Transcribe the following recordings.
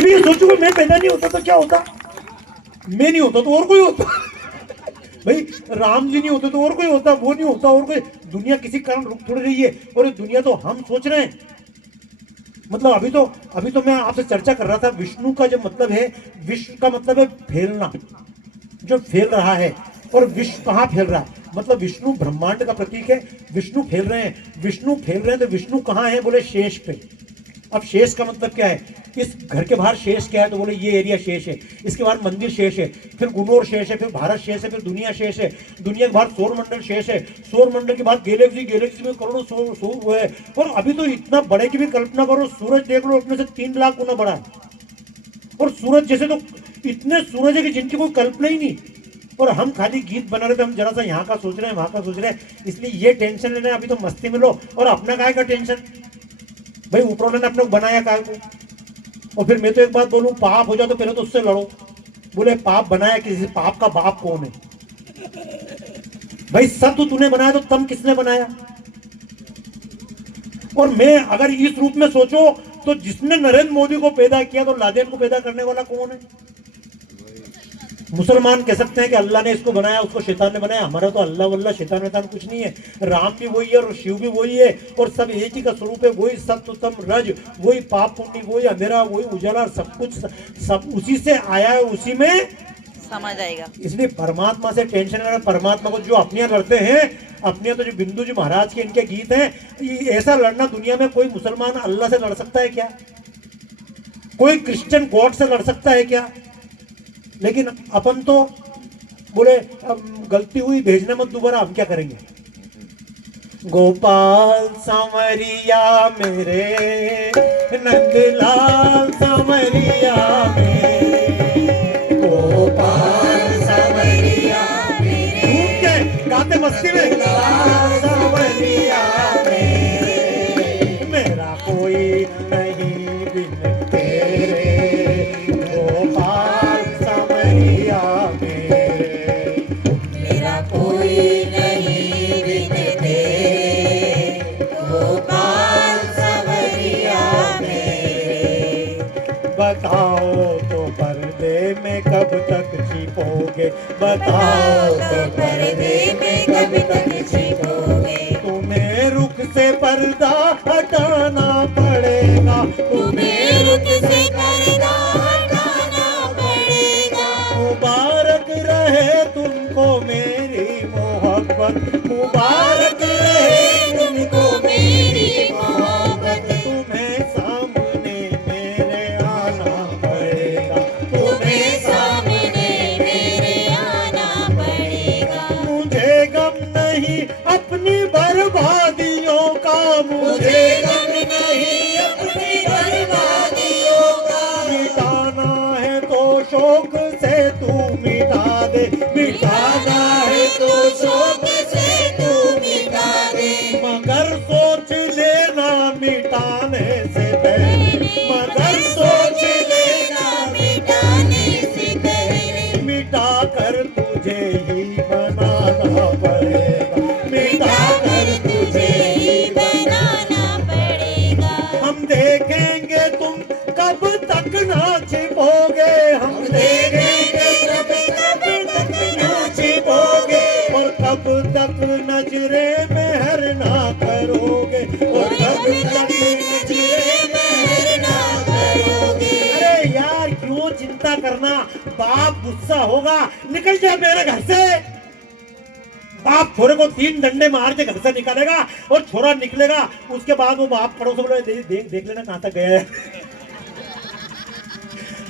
कभी ये सोचो मैं पैदा नहीं होता तो क्या होता, मैं नहीं होता तो और कोई होता। भाई राम जी नहीं होते तो और कोई होता, वो नहीं होता और कोई, दुनिया किसी कारण रुक थोड़ी रही है, और ये दुनिया तो हम सोच रहे हैं। मतलब अभी तो मैं आपसे चर्चा कर रहा था, विष्णु का जो मतलब है, विश्व का मतलब है फैलना, जो फैल रहा है। और विश्व कहाँ फैल रहा है, मतलब विष्णु ब्रह्मांड का प्रतीक है, विष्णु फैल रहे हैं, विष्णु फैल रहे हैं, तो विष्णु कहाँ है, बोले शेष पे। अब शेष का मतलब क्या है, इस घर के बाहर शेष क्या है, तो बोले ये एरिया शेष है, इसके बाहर मंदिर शेष है, फिर गुनोर शेष है, फिर भारत शेष है, फिर दुनिया शेष है, दुनिया के बाहर सौर मंडल शेष है, सौर मंडल के बाद गैलेक्सी, गैलेक्सी में करोड़ों सौर सौर हुए है। और अभी तो इतना बड़े की भी कल्पना करो, सूरज देख लो अपने से 3 लाख गुना बड़ा है, और सूरज जैसे तो इतने सूरज है कि जिनकी कोई कल्पना ही नहीं। और हम खाली गीत बना रहे थे, हम जरा सा यहाँ का सोच रहे हैं, वहां का सोच रहे हैं, इसलिए ये टेंशन लेना, अभी तो मस्ती में लो, और अपना काय का टेंशन। भाई ऊपर वाले ने अपने को बनाया काय को। और फिर मैं तो एक बात बोलूं, पाप हो जाए तो पहले तो उससे लड़ो, बोले पाप बनाया किसी, पाप का बाप कौन है। भाई सब तो तूने बनाया, तो तम किसने बनाया। और मैं अगर इस रूप में सोचो, तो जिसने नरेंद्र मोदी को पैदा किया, तो लादेन को पैदा करने वाला कौन है। मुसलमान कह सकते हैं कि अल्लाह ने इसको बनाया, उसको शैतान ने बनाया, हमारा तो अल्लाह वल्लाह शैतान वैतान कुछ नहीं है, राम भी वही है और शिव भी वही है, और सब एक ही का स्वरूप है, वही सत्य तम रज, वही पाप पुण्य, वही अंधेरा, वही उजाला, सब कुछ सब उसी से आया है, उसी में समझ आएगा। इसलिए परमात्मा से टेंशन लेना, परमात्मा को जो अपनियां लड़ते हैं, अपनियां तो जो बिंदु जी महाराज के इनके गीत हैं, ऐसा लड़ना दुनिया में कोई मुसलमान अल्लाह से लड़ सकता है क्या, कोई क्रिश्चियन गॉड से लड़ सकता है क्या। लेकिन अपन तो बोले गलती हुई भेजना मत दोबारा, हम क्या करेंगे। गोपाल सांवरिया मेरे, नंदलाल सांवरिया मेरे, गोपाल सांवरिया मेरे, घूम के गाते मस्ती में, सांवरिया मेरे, मेरा कोई नहीं बिन तेरे, गोपाल सांवरिया मेरे, मेरा कोई नहीं बिन तेरे, गोपाल सांवरिया मेरे। बताओ तो पर्दे में कब तक छिपोगे, बताओ तो पर्दे में कब तक छिपोगे, तुम्हें रुख से पर्दा हटाना पड़ेगा, तुम्हें रुख से पर्दा हटाना पड़ेगा। मुबारक रहे तुमको मेरी मोहब्बत, मुबारक रहे तुमको मेरी मोहब्बत, तुम्हें सामने मेरे आना पड़ेगा, तुम्हें सामने मेरे आना पड़ेगा। मुझे गम नहीं अपनी बर्बादियों का, मुझे गम नहीं अपनी बर्बादियों का, मिटाना है तो शौक से तू मिटा दे, मिटाना है तो शौक से तू मिटा दे। मगर सोच लेना मिटाने से पहले, मगर सोच लेना मिटाने से पहले, मिटा कर तुझे ही बनाना पड़ेगा, मिटा कर तुझे ही बनाना पड़ेगा। हम देखेंगे तुम कब तक ना छिपोगे, हम देखेंगे कब तक ना छिपोगे, और कब तक नजरे मेहर ना करोगे, और कब तक नजरे मेहर ना करोगे। अरे यार क्यों चिंता करना, बाप गुस्सा होगा, निकल जा मेरे घर से। बाप छोरे को 3 डंडे मार के घर से निकालेगा, और छोरा निकलेगा, उसके बाद वो बाप पड़ोस में बोले देख लेना कहां तक गया है।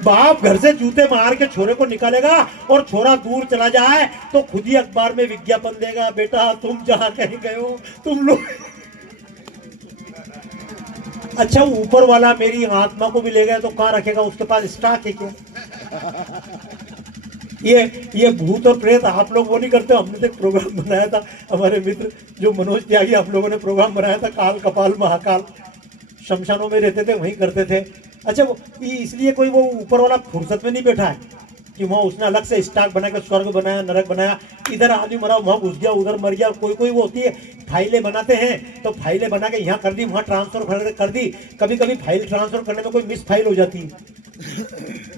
बाप घर से जूते मार के छोरे को निकालेगा, और छोरा दूर चला जाए तो खुद ही अखबार में विज्ञापन देगा, बेटा तुम जहां कहीं गए हो तुम लोग। अच्छा ऊपर वाला मेरी आत्मा को भी ले गया तो कहाँ रखेगा, उसके पास स्टॉक है क्या। ये भूत और प्रेत आप लोग वो नहीं करते, हमने तो एक प्रोग्राम बनाया था, हमारे मित्र जो मनोज त्यागी, आप लोगों ने प्रोग्राम बनाया था, काल कपाल महाकाल, शमशानों में रहते थे, वहीं करते थे। अच्छा वो इसलिए कोई वो ऊपर वाला फुर्सत में नहीं बैठा है, कि वहाँ उसने अलग से स्टॉक बना के स्वर्ग बनाया, नरक बनाया, इधर आदमी मरा वहाँ घुस गया, उधर मर गया। कोई कोई वो होती है फाइलें बनाते हैं, तो फाइलें बना के यहाँ कर दी, वहाँ ट्रांसफर कर दी। कभी कभी फाइल ट्रांसफर करने में कोई मिस फाइल हो जाती है,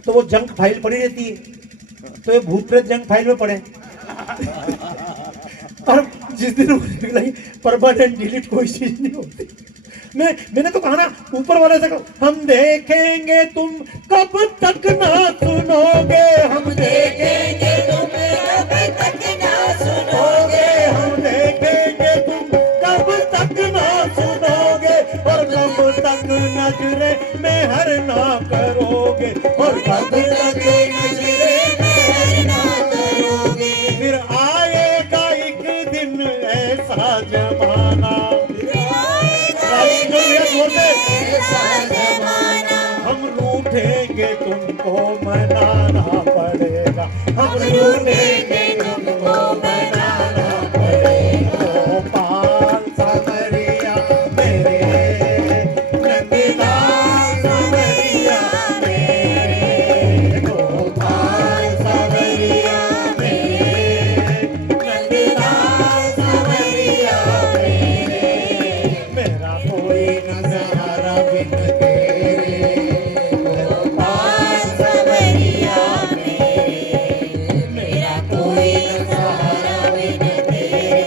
तो वो जंक फाइल पड़ी रहती है, तो ये भूत प्रेत जंक फाइल में पड़े। और जिस दिन लगी परमानेंट डिलीट कोई चीज नहीं होती। मैंने तो कहा ना ऊपर वाले से, हम देखेंगे तुम कब तक ना सुनोगे, हम देखेंगे तुम कब तक ना सुनोगे, हम देखेंगे तुम कब तक ना सुनोगे, और कब तक नजरे में हर ना करोगे, और कब तक नजरे में हर ना करोगे। फिर आएगा एक दिन ऐसा जमाना, ऐसा जमाना, हम रूठेंगे तुमको मनाना पड़ेगा, हम रूठेंगे तुमको मनाना पड़ेगा। गोपाल सावरिया मेरे, नंदलाल सावरिया मेरे, गोपाल सावरिया मेरे, नंदलाल सावरिया मेरे, मेरा कोई न सहारा बिन तेरे, गोपाल सावरिया मेरे, मेरा कोई न सहारा बिन तेरे,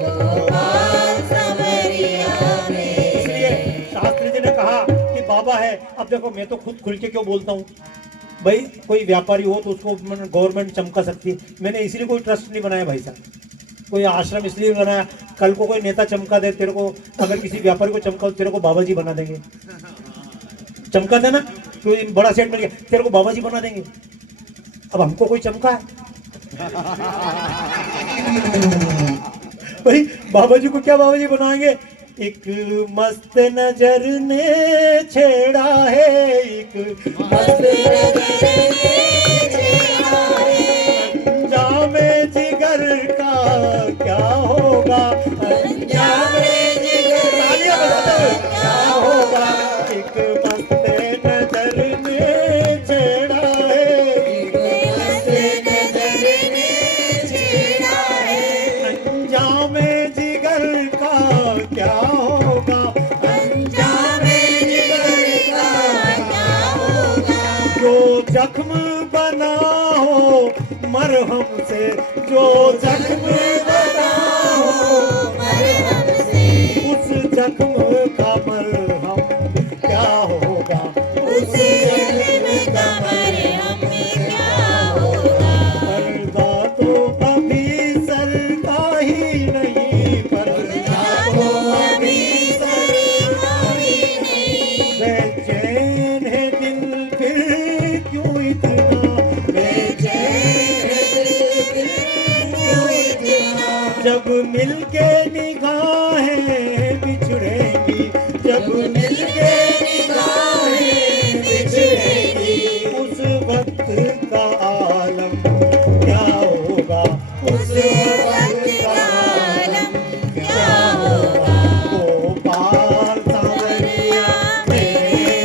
गोपाल सावरिया मेरे। इसलिए शास्त्री जी ने कहा कि बाबा है। अब देखो मैं तो खुद खुल के क्यों बोलता हूँ भाई, कोई व्यापारी हो तो उसको गवर्नमेंट चमका सकती है, मैंने इसीलिए कोई ट्रस्ट नहीं बनाया भाई साहब, कोई आश्रम इसलिए बनाया, कल को कोई नेता चमका दे तेरे को, अगर किसी व्यापारी को चमका तेरे को बाबा जी बना देंगे, चमका देना कोई बड़ा सेठ मिल गया तेरे को बाबा जी बना देंगे। अब हमको कोई चमका है भाई, बाबा जी को क्या बाबा जी बनाएंगे। एक मस्त नजर ने छेड़ा है, एक मस्त नजर ने छेड़ा है, अंजामे जिगर का क्या होगा, अंजामे जिगर तालियां बजाते हुए क्या होगा। एक मस्त नजर ने छेड़ा है, एक मस्त नजर ने छेड़ा है, अंजामे जिगर का क्या होगा, अंजामे जिगर का क्या होगा। जो जख्म बना हो मरहम से, जो जख्म बना हो मरहम से, उस जख्म का मरहम क्या होगा, उस जख्म का मरहम क्या होगा। पर्दा तो अभी सर का ही नहीं, पर्दा तो अभी सर कोई नहीं, बेचैन है दिल फिर क्यों इतना, बेचैन है दिल क्यों इतना। जब मिलके निगाहें बिछड़ेंगी, जब मिलके निगाहें बिछड़ेंगी, उस वक्त का आलम क्या होगा, उस वक्त का आलम क्या होगा। गोपाल सावरिया मेरे,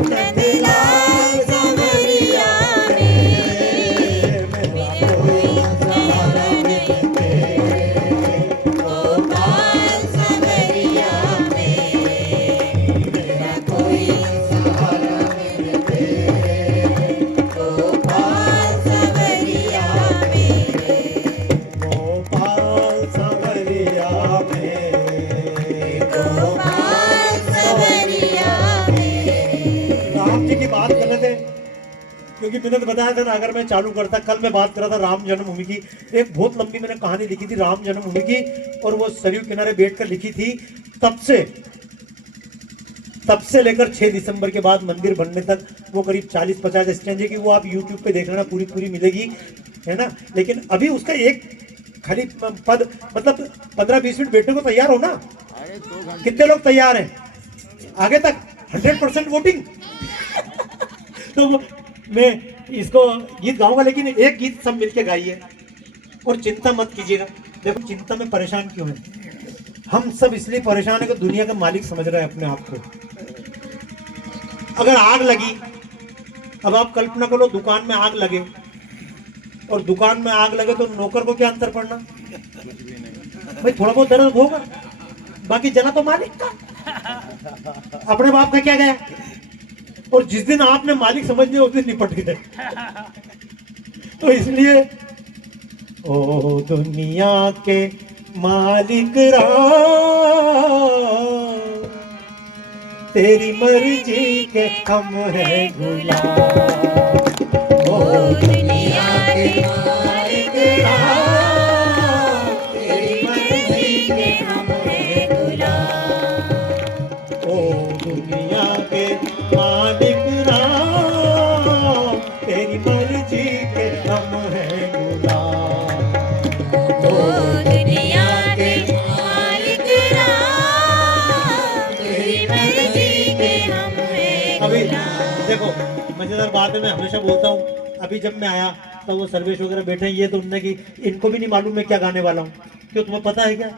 नंदलाल सावरिया मेरे, मेरा कोई सहारा नहीं तेरे, गोपाल सावरिया मेरे, मेरा कोई सहारा नहीं तेरे, गोपाल सावरिया मेरे, गोपाल सावरिया मेरे, गोपाल सावरिया मेरे। राम जी की बात गलत है, क्योंकि मैंने तो बताया था ना, अगर मैं चालू करता, कल मैं बात कर रहा था राम जन्मभूमि की, एक बहुत लंबी मैंने कहानी लिखी थी राम जन्मभूमि की, और वो सरयू किनारे बैठकर लिखी थी। तब से लेकर 6 दिसंबर के बाद मंदिर बनने तक वो करीब 40-50 स्टैंड है, कि वो आप यूट्यूब पे देख लेना, पूरी पूरी मिलेगी, है ना। लेकिन अभी उसका एक खाली पद, मतलब 15-20 मिनट बैठने को तैयार हो ना, कितने लोग तैयार हैं आगे तक 100% वोटिंग। तो मैं इसको गीत गाऊंगा, लेकिन एक गीत सब मिलके गाइए और चिंता मत कीजिएगा। देखो चिंता में परेशान क्यों है, हम सब इसलिए परेशान है कि दुनिया का मालिक समझ रहा है अपने आप को। अगर आग लगी अब आप कल्पना करो दुकान में आग लगे, और दुकान में आग लगे तो नौकर को क्या अंतर पड़ना? भाई थोड़ा बहुत दर्द होगा, बाकी जला तो मालिक का, अपने बाप का क्या गया। और जिस दिन आपने मालिक समझ लिया उस दिन निपट गए। तो इसलिए ओ दुनिया के मालिक राम, तेरी मर्जी के हम है गुलाम। ओ दुनिया के मालिक राम, तेरी मर्जी के हम है गुलाम। ओ दुनिया के मालिक राम, तेरी मर्जी के हम है गुलाम। ओ दुनिया के मालिक राम, तेरी मर्जी के हम है अभी देखो मजेदार बात है, मैं हमेशा बोलता हूँ, अभी जब मैं आया तो वो सर्वेश वगैरह बैठे हैं, ये तो उनने की इनको भी नहीं मालूम मैं क्या गाने वाला हूँ। क्यों तुम्हें पता है क्या?